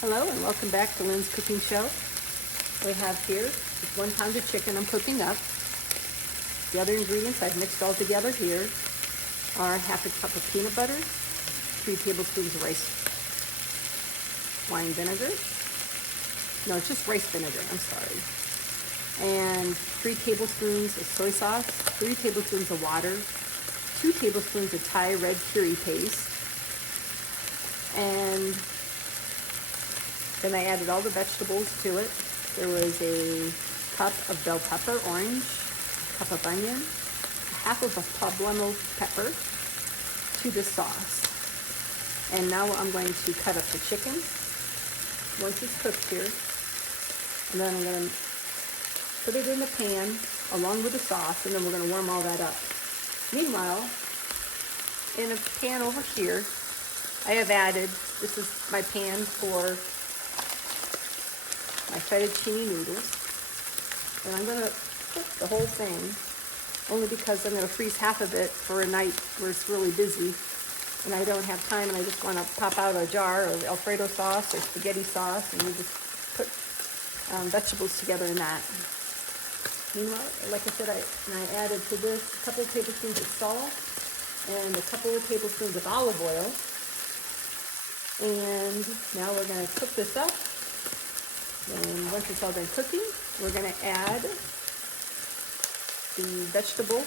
Hello and welcome back to Lynn's Cooking Show. We have here 1 pound of chicken I'm cooking up. The other ingredients I've mixed all together here are half a cup of peanut butter, 3 tablespoons of wine vinegar. No, it's just rice vinegar, I'm sorry. And 3 tablespoons of soy sauce, 3 tablespoons of water, 2 tablespoons of Thai red curry paste, and then I added all the vegetables to it. There was a cup of bell pepper, orange, a cup of onion, half of a poblano pepper to the sauce. And now I'm going to cut up the chicken once it's cooked here. And then I'm going to put it in the pan along with the sauce, and then we're going to warm all that up. Meanwhile, in a pan over here, I have added, this is my pan for my fettuccine noodles, and I'm going to cook the whole thing, only because I'm going to freeze half of it for a night where it's really busy, and I don't have time, and I just want to pop out a jar of Alfredo sauce or spaghetti sauce, and we just put vegetables together in that. Meanwhile, like I said, I added to this a couple of tablespoons of salt and a couple of tablespoons of olive oil, and now we're going to cook this up. And once it's all done cooking, we're going to add the vegetable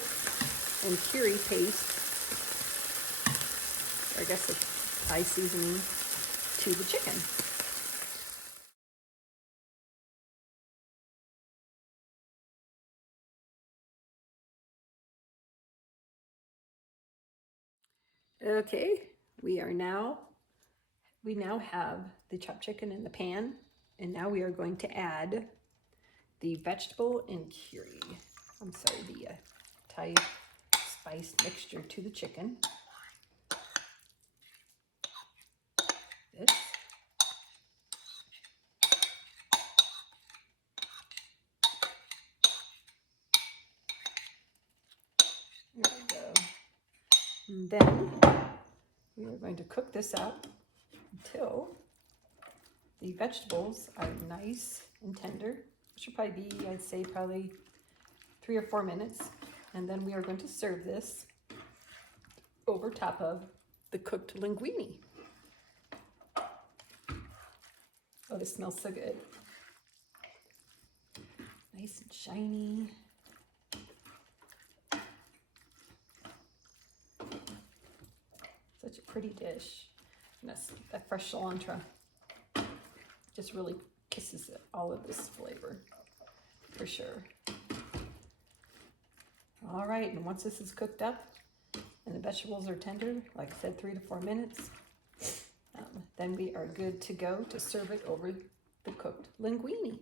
and curry paste, or I guess it's Thai seasoning, to the chicken. Okay, we now have the chopped chicken in the pan, and now we are going to add the vegetable and curry, the Thai spice mixture to the chicken. This. There we go. And then we are going to cook this up until the vegetables are nice and tender. It should probably be, I'd say, probably 3 or 4 minutes. And then we are going to serve this over top of the cooked linguine. Oh, this smells so good. Nice and shiny. Such a pretty dish. And that fresh cilantro just really kisses all of this flavor, for sure. All right, and once this is cooked up and the vegetables are tender, like I said, 3 to 4 minutes, then we are good to go to serve it over the cooked linguine.